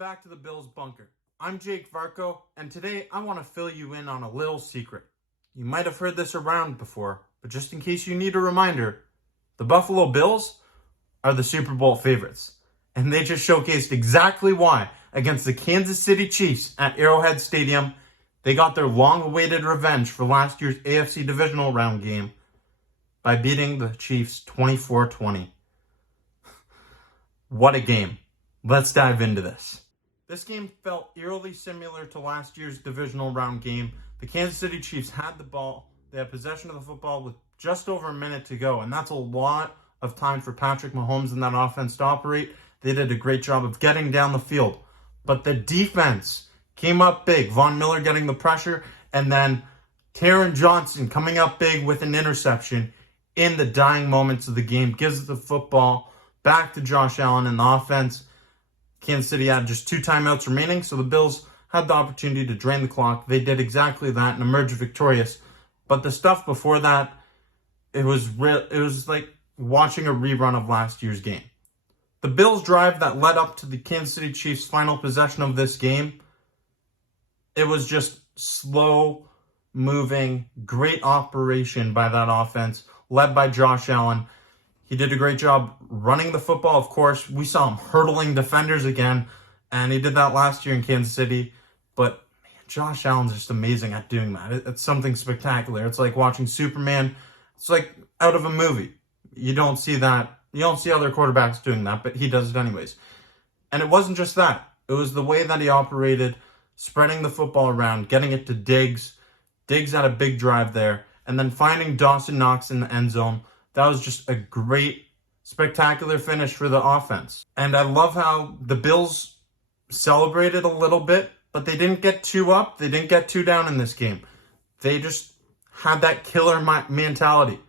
back to the Bills bunker. I'm Jake Varcoe, and today I want to fill you in on a little secret. You might have heard this around before, but just in case you need a reminder, the Buffalo Bills are the Super Bowl favorites. And they just showcased exactly why against the Kansas City Chiefs at Arrowhead Stadium. They got their long-awaited revenge for last year's AFC divisional round game by beating the Chiefs 24-20. What a game. Let's dive into this. This game felt eerily similar to last year's divisional round game. The Kansas City Chiefs had the ball. They had possession of the football with just over a minute to go, and that's a lot of time for Patrick Mahomes and that offense to operate. They did a great job of getting down the field. But the defense came up big. Von Miller getting the pressure, and then Taron Johnson coming up big with an interception in the dying moments of the game. Gives the football back to Josh Allen and the offense. Kansas City had just 2 timeouts remaining, so the Bills had the opportunity to drain the clock. They did exactly that and emerged victorious. But the stuff before that, it was like watching a rerun of last year's game. The Bills' drive that led up to the Kansas City Chiefs' final possession of this game, it was just slow-moving, great operation by that offense, led by Josh Allen. He did a great job running the football, of course. We saw him hurdling defenders again, and he did that last year in Kansas City. But man, Josh Allen's just amazing at doing that. It's something spectacular. It's like watching Superman. It's like out of a movie. You don't see that. You don't see other quarterbacks doing that, but he does it anyways. And it wasn't just that. It was the way that he operated, spreading the football around, getting it to Diggs. Diggs had a big drive there, and then finding Dawson Knox in the end zone. That was just a great, spectacular finish for the offense. And I love how the Bills celebrated a little bit, but they didn't get too up. They didn't get too down in this game. They just had that killer mentality.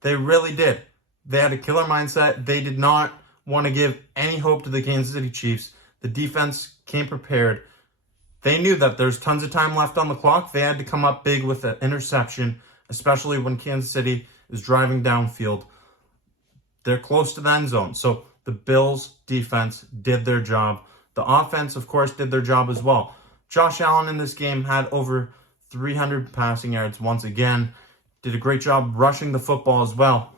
They really did. They had a killer mindset. They did not want to give any hope to the Kansas City Chiefs. The defense came prepared. They knew that there's tons of time left on the clock. They had to come up big with an interception, especially when Kansas City is driving downfield. They're close to the end zone. So the Bills defense did their job. The offense, of course, did their job as well. Josh Allen in this game had over 300 passing yards once again. Did a great job rushing the football as well.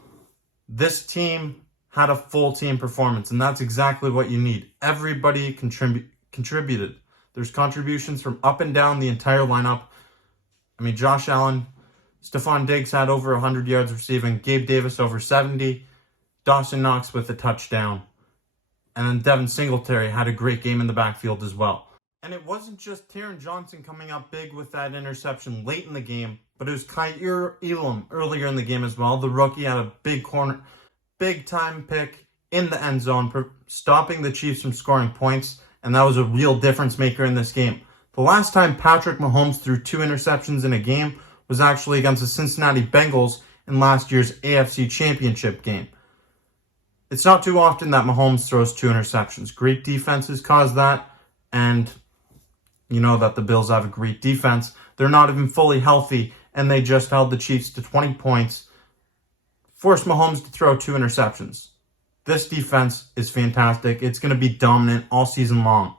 This team had a full team performance, and that's exactly what you need. Everybody contributed. There's contributions from up and down the entire lineup. I mean, Josh Allen, Stephon Diggs had over 100 yards receiving. Gabe Davis over 70. Dawson Knox with a touchdown. And then Devin Singletary had a great game in the backfield as well. And it wasn't just Taron Johnson coming up big with that interception late in the game, but it was Kaiir Elam earlier in the game as well. The rookie had a big time pick in the end zone, stopping the Chiefs from scoring points. And that was a real difference maker in this game. The last time Patrick Mahomes threw 2 interceptions in a game was actually against the Cincinnati Bengals in last year's AFC Championship game. It's not too often that Mahomes throws 2 interceptions. Great defenses cause that, and you know that the Bills have a great defense. They're not even fully healthy, and they just held the Chiefs to 20 points, forced Mahomes to throw 2 interceptions. This defense is fantastic. It's going to be dominant all season long.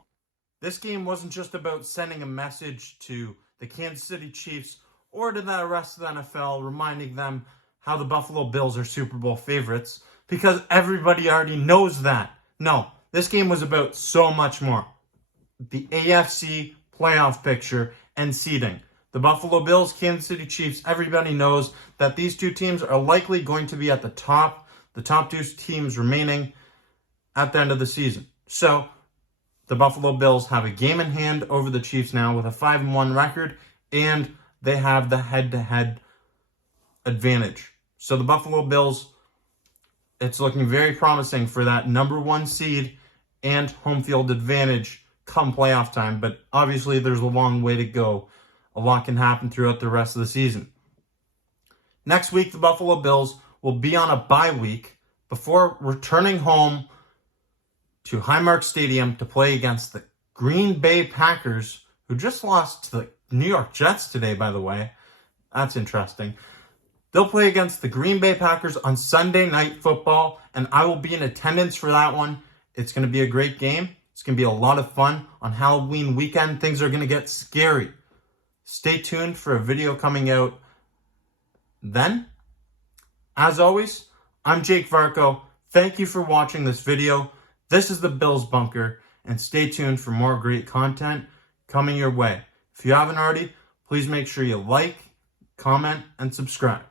This game wasn't just about sending a message to the Kansas City Chiefs or to the rest of the NFL, reminding them how the Buffalo Bills are Super Bowl favorites, because everybody already knows that. No, this game was about so much more. The AFC playoff picture and seeding. The Buffalo Bills, Kansas City Chiefs, everybody knows that these 2 teams are likely going to be at the top 2 teams remaining at the end of the season. So, the Buffalo Bills have a game in hand over the Chiefs now with a 5-1 record, and they have the head-to-head advantage. So, the Buffalo Bills, it's looking very promising for that number 1 seed and home field advantage come playoff time. But obviously, there's a long way to go. A lot can happen throughout the rest of the season. Next week, the Buffalo Bills will be on a bye week before returning home to Highmark Stadium to play against the Green Bay Packers, who just lost to the New York Jets today, by the way. That's interesting. They'll play against the Green Bay Packers on Sunday Night Football, and I will be in attendance for that one. It's going to be a great game. It's going to be a lot of fun on Halloween weekend. Things are going to get scary. Stay tuned for a video coming out then. As always, I'm Jake Varcoe. Thank you for watching this video. This is the Bills Bunker, and stay tuned for more great content coming your way. If you haven't already, please make sure you like, comment, and subscribe.